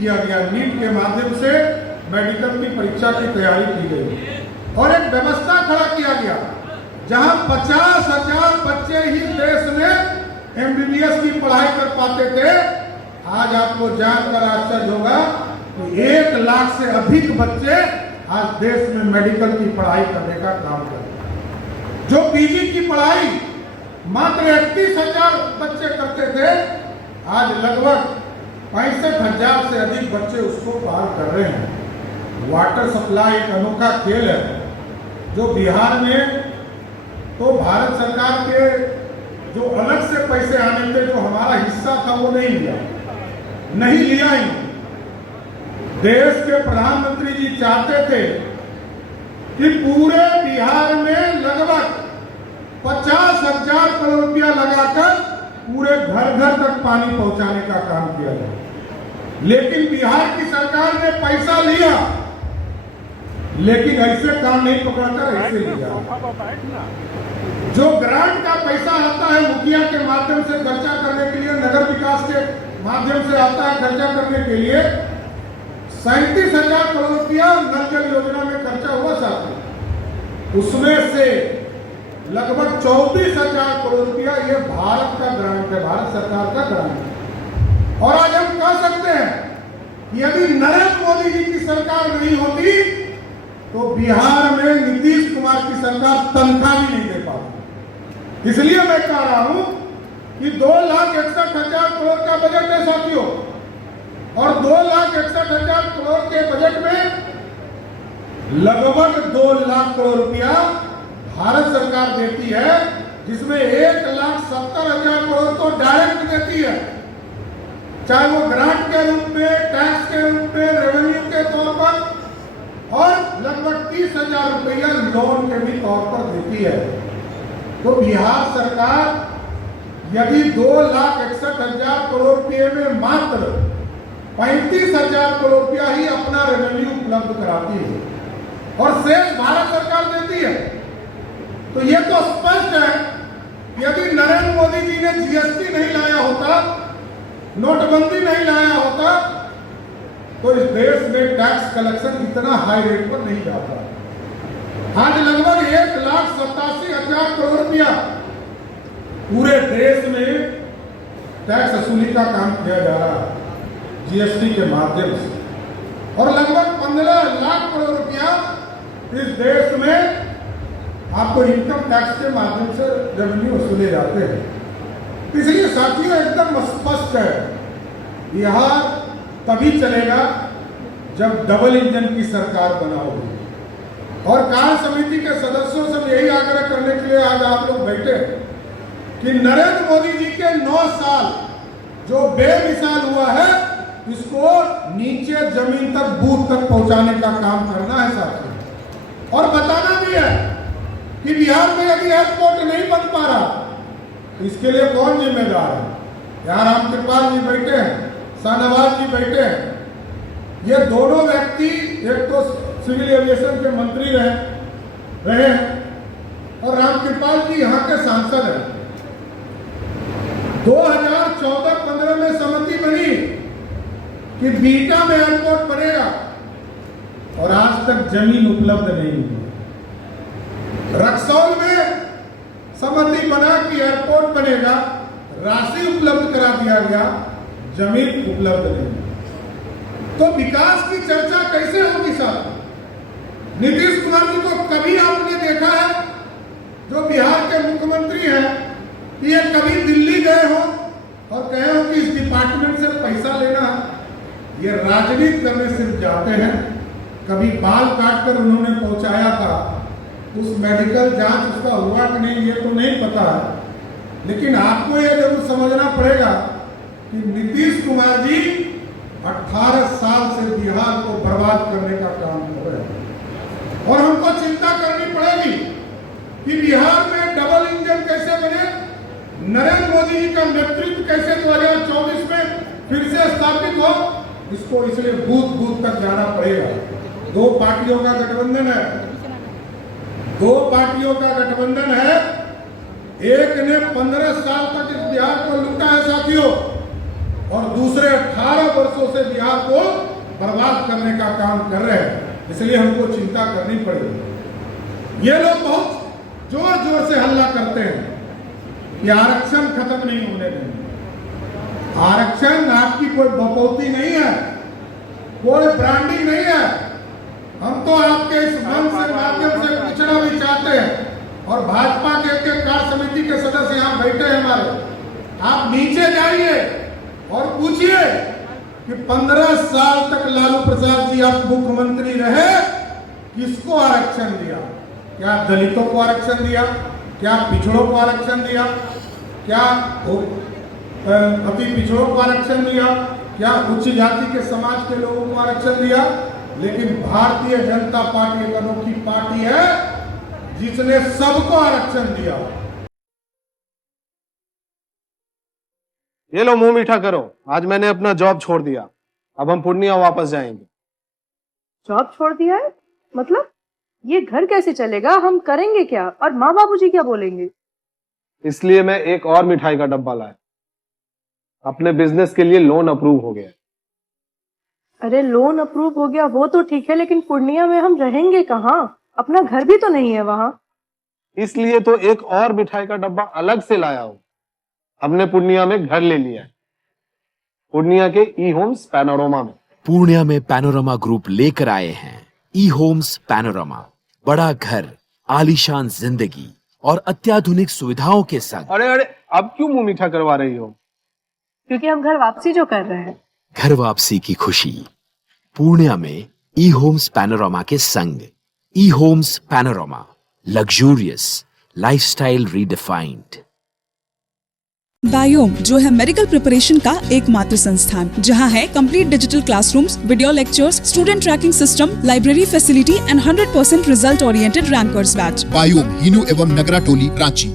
किया गया। नीट के माध्यम से मेडिकल की परीक्षा की तैयारी की गई और एक व्यवस्था खड़ा किया गया जहां 50,000 बच्चे ही देश में एमबीबीएस की पढ़ाई कर पाते थे। आज आपको जानकर आश्चर्य होगा कि 1 लाख से अधिक बच्चे आज देश में मेडिकल की पढ़ाई करने का काम कर रहे हैं। जो पीजी की पढ़ाई मात्र 31,000 बच्चे करते थे, आज लगभग 65,000 से अधिक बच्चे उसको पार कर रहे हैं। वाटर सप्लाई एक अनोखा खेल है जो बिहार में तो भारत सरकार के जो अलग से पैसे आने थे, जो हमारा हिस्सा था, वो नहीं लिया ही। देश के प्रधानमंत्री जी चाहते थे कि पूरे बिहार में लगभग 50,000 करोड़ रुपया लगाकर पूरे घर घर तक पानी पहुंचाने का काम किया जाए, लेकिन बिहार की सरकार ने पैसा लिया, लेकिन ऐसे काम नहीं पकड़कर ऐसे लिया। जो ग्रांट का पैसा आता है मुखिया के माध्यम से खर्चा करने के लिए, नगर विकास के माध्यम से आता है खर्चा करने के लिए, 37,000 करोड़ रुपया नल जल योजना में खर्चा हुआ साथी। उसमें से लगभग 34,000 करोड़ रुपया ये भारत का ग्रांट है, भारत सरकार का ग्रांट है। और आज हम कह सकते हैं कि यदि नरेंद्र मोदी जी की सरकार नहीं होती तो बिहार में नीतीश कुमार की सरकार तनख्वाह भी नहीं दे पाती। इसलिए मैं कह रहा हूं कि 2,61,000 करोड़ का बजट है साथियों, और 2,61,000 करोड़ के बजट में लगभग 2 लाख करोड़ रुपया भारत सरकार देती है, जिसमें 1,70,000 करोड़ तो डायरेक्ट देती है, चाहे वो ग्रांट के रूप में, टैक्स के रूप में, रेवेन्यू के तौर पर, और लगभग 30,000 रुपया लोन के भी तौर पर देती है। तो बिहार सरकार यदि 2,61,000 करोड़ रुपये में मात्र 35,000 करोड़ रुपया ही अपना रेवेन्यू उपलब्ध कराती है और शेष भारत सरकार देती है, तो ये तो स्पष्ट है कि यदि नरेंद्र मोदी जी ने जीएसटी नहीं लाया होता, नोटबंदी नहीं लाया होता, तो इस देश में टैक्स कलेक्शन इतना हाई रेट पर नहीं जाता। आज लगभग 1,87,000 करोड़ रुपया पूरे देश में टैक्स वसूली का काम किया जा रहा है जीएसटी के माध्यम से, और लगभग 15 लाख करोड़ रुपया इस देश में आपको इनकम टैक्स के माध्यम से रेवेन्यू वसूले जाते हैं। इसलिए साथियों एकदम स्पष्ट है, बिहार तभी चलेगा जब डबल इंजन की सरकार बनाओगे। और कार्य समिति के सदस्यों से यही आग्रह करने के लिए आज आप लोग बैठे कि नरेंद्र मोदी जी के 9 साल जो बेमिसाल हुआ है, इसको नीचे जमीन तक, बूथ तक पहुंचाने का काम करना है साथियों, और बताना भी है कि बिहार में यदि एयरपोर्ट नहीं बन पा रहा तो इसके लिए कौन जिम्मेदार है। यहाँ रामकृपाल जी बैठे हैं, शाहनवाज जी बैठे हैं, ये दोनों व्यक्ति एक तो सिविल एविएशन के मंत्री रहे हैं और रामकृपाल जी यहाँ के सांसद हैं। 2014-15 में सहमति बनी कि बीटा में एयरपोर्ट बनेगा और आज तक जमीन उपलब्ध नहीं हुई। रक्सौल में सहमति बना कि एयरपोर्ट बनेगा, राशि उपलब्ध करा दिया गया, जमीन उपलब्ध नहीं। तो विकास की चर्चा कैसे होगी साहब? नीतीश कुमार जी को कभी आपने देखा है, जो बिहार के मुख्यमंत्री हैं, कि ये कभी दिल्ली गए हो और कहे हो कि इस डिपार्टमेंट से पैसा लेना है? ये राजनीति करने सिर्फ जाते हैं। कभी बाल काटकर उन्होंने पहुंचाया था, उस मेडिकल जांच उसका हुआ कि नहीं ये तो नहीं पता है, लेकिन आपको ये जरूर समझना पड़ेगा कि नीतीश कुमार जी 18 साल से बिहार को बर्बाद करने का काम कर रहे हैं, और हमको चिंता करनी पड़ेगी कि बिहार में डबल इंजन कैसे बने, नरेंद्र मोदी जी का नेतृत्व कैसे 2024 में फिर से स्थापित हो। इसको इसलिए बूथ बूथ तक जाना पड़ेगा। 2 पार्टियों का गठबंधन है, 2 पार्टियों का गठबंधन है। एक ने 15 साल तक इस बिहार को लूटा है साथियों, और दूसरे 18 वर्षों से बिहार को बर्बाद करने का काम कर रहे हैं। इसलिए हमको चिंता करनी पड़ेगी। ये लोग बहुत जोर जोर से हल्ला करते हैं कि आरक्षण खत्म नहीं होने देंगे। आरक्षण आपकी कोई बकौती नहीं है, कोई ब्रांडिंग नहीं है। हम तो आपके इस मंच से माध्यम से पूछना भी चाहते हैं, और भाजपा के एक कार्य समिति के सदस्य यहाँ बैठे हैं हमारे, आप नीचे जाइए और पूछिए कि 15 साल तक लालू प्रसाद जी आप मुख्यमंत्री रहे, किसको आरक्षण दिया? क्या दलितों को आरक्षण दिया? क्या पिछड़ों को आरक्षण दिया? क्या अति पिछड़ों को आरक्षण दिया? क्या उच्च जाति के समाज के लोगों को आरक्षण दिया? लेकिन भारतीय जनता पार्टी एक अनोखी पार्टी है जिसने सबको आरक्षण दिया। ये लो मुंह मीठा करो, आज मैंने अपना जॉब छोड़ दिया, अब हम पूर्णिया वापस जाएंगे। जॉब छोड़ दिया है? मतलब ये घर कैसे चलेगा? हम करेंगे क्या? और माँ बाबूजी क्या बोलेंगे? इसलिए मैं एक और मिठाई का डब्बा लाया। अपने बिजनेस के लिए लोन अप्रूव हो गया। अरे लोन अप्रूव हो गया वो तो ठीक है, लेकिन पूर्णिया में हम रहेंगे कहाँ? अपना घर भी तो नहीं है वहाँ। इसलिए तो एक और मिठाई का डब्बा अलग से लाया हूं। हमने पूर्णिया में घर ले लिया है, पूर्णिया के ई होम्स पैनोरमा में। पूर्णिया में पैनोरमा ग्रुप लेकर आए हैं ई होम्स पैनोरमा। बड़ा घर, आलीशान जिंदगी और अत्याधुनिक सुविधाओं के संग। अरे अब क्यों मुंह मीठा करवा रही हो? क्योंकि हम घर वापसी जो कर रहे हैं। घर वापसी की खुशी पूर्णिया में ई होम्स पैनोरमा के संग। E homes panorama, luxurious lifestyle redefined. Biome जो है मेडिकल प्रिपरेशन का एकमात्र संस्थान, जहां है complete digital classrooms, video lectures, student tracking system, library facility and 100% result oriented rankers batch. Biome, Hinoo एवं नगरा टोली, रांची।